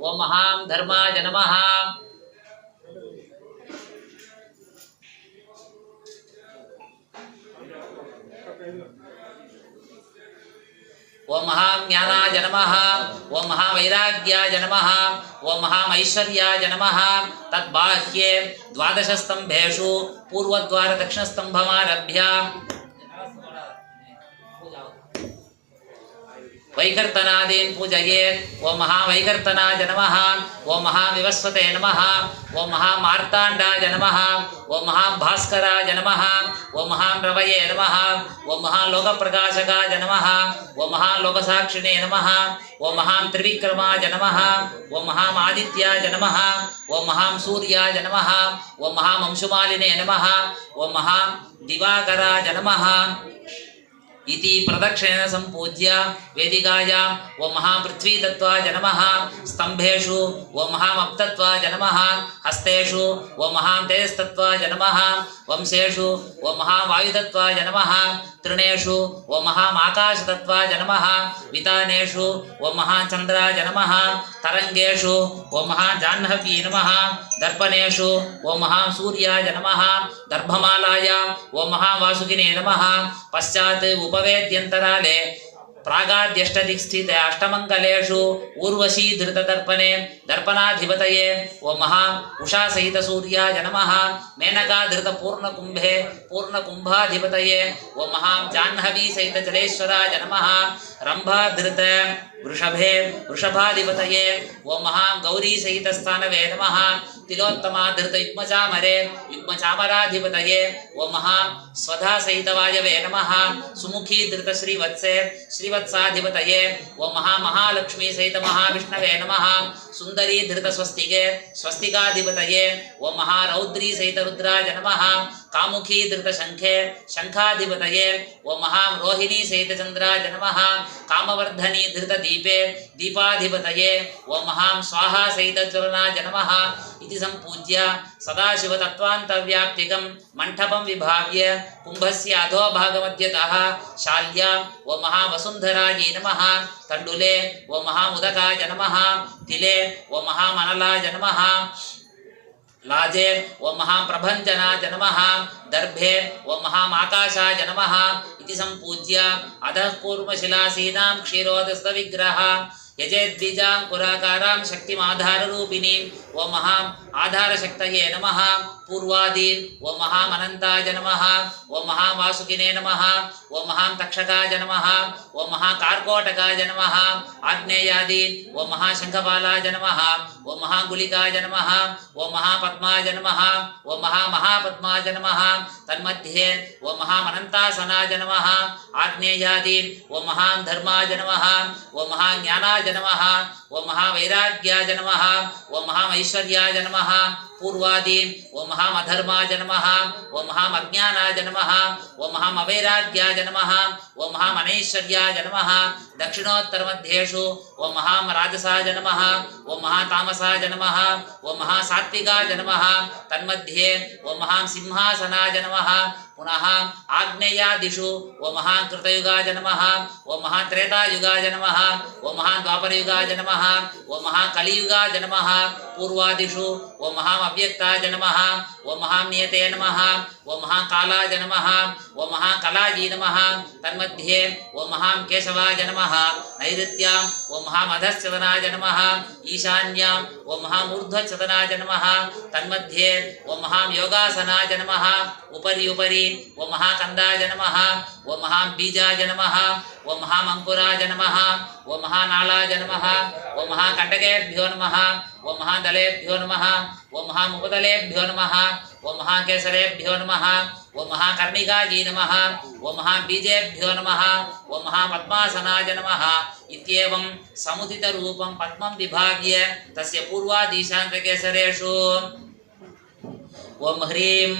ओम महां धर्माय नमः। ओम महाज्ञानाय नमः। ओम महावैराग्याय नमः। ओम महामैश्वर्याय नमः। तद्बाह्ये द्वादश स्तंभेषु पूर्वद्वार दक्षिणस्तंभमारभ्य वैकर्तनादीन् पूजयेत्। ओम महावैकर्तनाय नमः। ओम महाविवस्वते नमः। ओम महामार्ताण्डाय नमः। ओम महाभास्कराय नमः। ओम महारवये नमः। ओम महालोकप्रकाशकाय नमः। ओम महालोकसाक्षिणे नमः। ओम महात्रिविक्रमाय नमः। ओम महादित्याय नमः। ओम महासूर्याय नमः। ओम महामंशुमालिने नमः। ओम महादिवाकराय नमः इति प्रदक्षिणेन संपूज्य वेदिकायां ओम महापृथ्वीतत्त्वाय नमः। स्तंभेषु ओम महामप्तत्वाय नमः। हस्तेषु ओम महातेजस्तत्त्वाय नमः। वंशेषु ओम महावायुतत्त्वाय नमः। तृणेषु ओम महाकाशतत्त्वाय नमः। वितानेषु ओम महाचन्द्राय नमः। तरंगेषु ओम महाजाह्नवी नमः। दर्पणेषु ओम महासूर्याय नमः। दर्भमालायां ओम महावासुकिने नमः। पश्चात् उपवेद्यन्तराले प्रागाद्यष्टदिक्स्थिते अष्टमङ्गलेषु ऊर्वशी धृतदर्पणे दर्पणाधिपतये ओम महा उषा सहित सूर्याय नमः। मेनका धृत पूर्णकुंभे पूर्णकुंभाधिपतये ओम महा जाह्नवी सहित जलेश्वराय नमः। रंभा धृत वृषभे वृषभाधिपतये ओम महा गौरी सहित स्थानवे नमः। तिलोत्तमा धृत युग्मचामरे युग्मचामराधिपतये ओम महा स्वधा सहित वायवे नमः। सुमुखी धृत श्रीवत्से श्रीवत्साधिपतये ओम महा महालक्ष्मी सहित महाविष्णवे नमः। सुंदरी धृत स्वस्तिके स्वस्तिकाधिपतये ओम महा रौद्री सहित रुद्राय नमः। कामुखी धृत शंखे शंखाधिपतये ओम महा रोहिणी सहित चंद्राय नमः। कामवर्धनी धृत दीपे दीपाधिपतये ओम महा स्वाहा सहित चरणाय नमः इति संपूज्य सदाशिव तत्त्वान्तव्याप्तिकं मंडपं विभाव्य कुंभस्य अधोभागमध्यतः शाल्या ओम महा वसुंधरायै नमः। तण्डुले ओम महा मुदकाय नमः। तिले ओम महा मनलाय नमः। लाजे ओम महाप्रभंजनाय नमः। दर्भे ओम महामाकाशाय नमः इति संपूज्य अधः कूर्मशिलासीनां क्षीरोदस्तविग्रह यजेद्बीजाङ्कुराकारां शक्तिमाधाररूपिणीं ओम आधारशक्तये नमः। पूर्वादीन् ओम महामनन्ताय नमः। ओम महावासुकिने नमः। ओम महातक्षकाय नमः। ओम महाकार्कोटकाय नमः। आग्नेयादीन् ओम महाशङ्खपालाय नमः। ओम महागुलिकाय नमः। ओम महापद्माय नमः। ओम महापद्माय नमः। तन्मध्ये ओम महामनन्तासनाय नमः। आग्नेयादीन् ओम महाधर्माय नमः। ओम महाज्ञानाय नमः। ओम महावैराग्याय नमः। ओम महामैश्वर्याय नमः। पूर्वादीन् ओम महामधर्माय नमः। ओम महामज्ञानाय नमः। ओम महामवैराग्याय नमः। ओम महामनैश्वर्याय नमः। दक्षिणोत्तरमध्येषु ओम महाराजसाय नमः। ओम महातामसाय नमः। ओम महासात्विकाय नमः। तन्मध्ये ओम महासिंहासनाय नमः। पुनः आग्नेयादिषु ओम महाकृतयुगाय नमः। ओम महात्रेतायुगाय नमः। ओम महाद्वापरयुगाय नमः। ओम महाकलियुगाय नमः। पूर्वादिषु ओम महाव्यक्ताय नमः। ओम महानियते नमः। ओम महाकालाय नमः। ओम महाकलायै नमः। तन्मध्ये ओम महाकेशवाय नमः। नैऋत्यां ओम महामधश्चदनाय नमः। ईशान्यां ओम महामूर्ध्वचदनाय नमः। तन्मध्ये ओम महायोगासनाय नमः। उपरि उपरि ओम महाकन्दाय नमः। ओम महाबीजाय नमः। ओम महामङ्कुराय नमः। ओम महानालाय नमः। ओम महाकण्टकेभ्यो नमः। ओम महादलेभ्यो नमः। ओम महामुपदलेभ्यो नमः। ओम महाकेसरेभ्यो नमः। ओम महाकर्णिकायै नमः। ओम महाबीजेभ्यो नमः। ओम महापद्मासनाय नमः इत्येवं समुदितरूपं पद्मं विभाव्य तस्य पूर्वादिशान्तकेसरेषु ओम ह्रीं